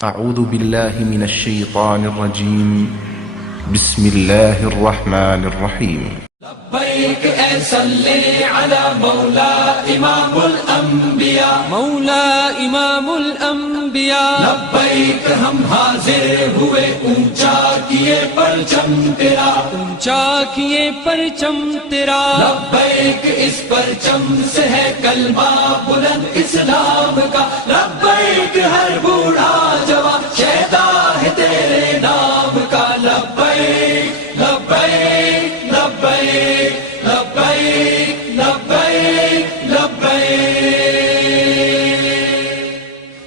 أعوذ بالله من الشيطان الرجيم بسم الله الرحمن الرحيم لبيك اے صلی علی مولا امام الانبیاء مولا امام الانبیاء لبیک ہم حاضر ہوئے اونچا کیے پرچم تیرا اونچا کیے پرچم تیرا لبیک اس پرچم سے ہے کلمہ بلند اسلام کا لبیک ہر بوڑھا جوان شیدا ہے تیرے نام کا لبیک لبیک لبیک لبیک لبیک لبیک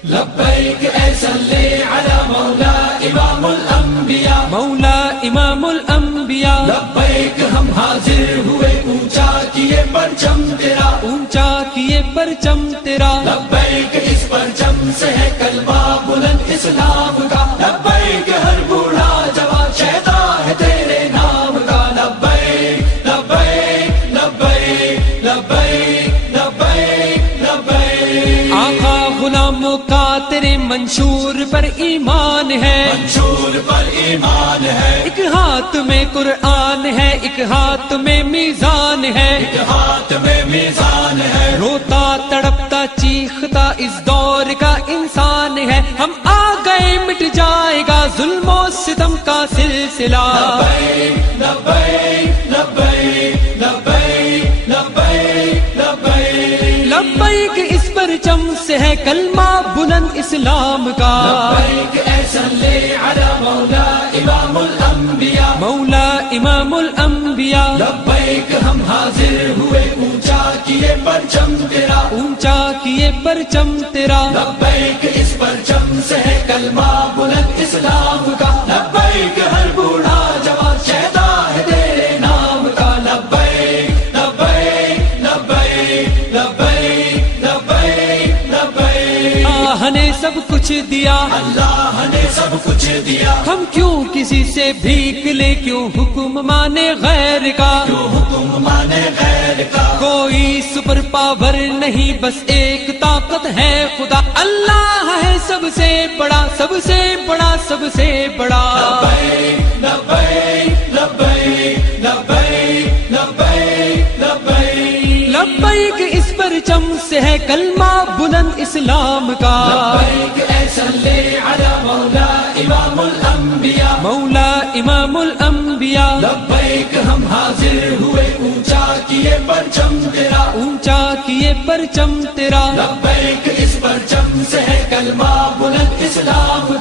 لبیک اے صلی علی مولا امام الانبیاء مولا امام الانبیاء لبیک ہم حاضر ہوئے اونچا کیے پرچم تیرا اونچا کیے پرچم تیرا لبیک اس پرچم سے ہے کلمہ بلند اسلام کا لبیک ہر بوڑھا جوان شیدا ہے تیرے نام کا لبیک لبیک لبیک لبیک لبیک لبیک آقا غلاموں کا تیرے منشور پر ایمان ہے منشور پر ایمان ہے ایک ہاتھ میں قرآن ہے ایک ہاتھ میں میزان ہے ایک ہاتھ میں میزان ہے روتا تڑپتا چیختا اس دور کا انسان ہے ہم آ گئے مٹ جائے گا ظلم و ستم کا سلسلہ لبیک لبیک لبیک لبیک لبیک لبیک لبیک اس پرچم سے ہے کلمہ بلند اسلام کا لبیک اے صلی علی مولا امام الانبیاء مولا امام الانبیاء لبیک ہم حاضر ہوئے اونچا کیے پرچم تیرا اونچا کیے پرچم تیرا لبیک اس پرچم سے ہے کلمہ بلند اسلام کا لبیک ہر بوڑھا جوان شیدا ہے تیرے نام کا لبیک لبیک لبیک لبیک لبیک لبیک اللہ نے سب کچھ دیا اللہ نے سب کچھ دیا ہم کیوں کسی سے بھیک لے کیوں حکم مانے غیر کا جو حکم مانے غیر کا کوئی سپر پاور نہیں بس ایک طاقت ہے خدا اللہ ہے سب سے بڑا سب سے بڑا سب سے بڑا لبیک لبیک لبیک لبیک لبیک لبیک لبیک اس پرچم سے ہے کلمہ بلند اسلام کا لبیک اے صلی علی مولا امام الانبیاء مولا امام الانبیاء لبیک ہم حاضر ہوئے اونچا کیے پرچم تیرا اونچا کیے پرچم تیرا لبیک اس پرچم سے ہے کلمہ بلند اسلام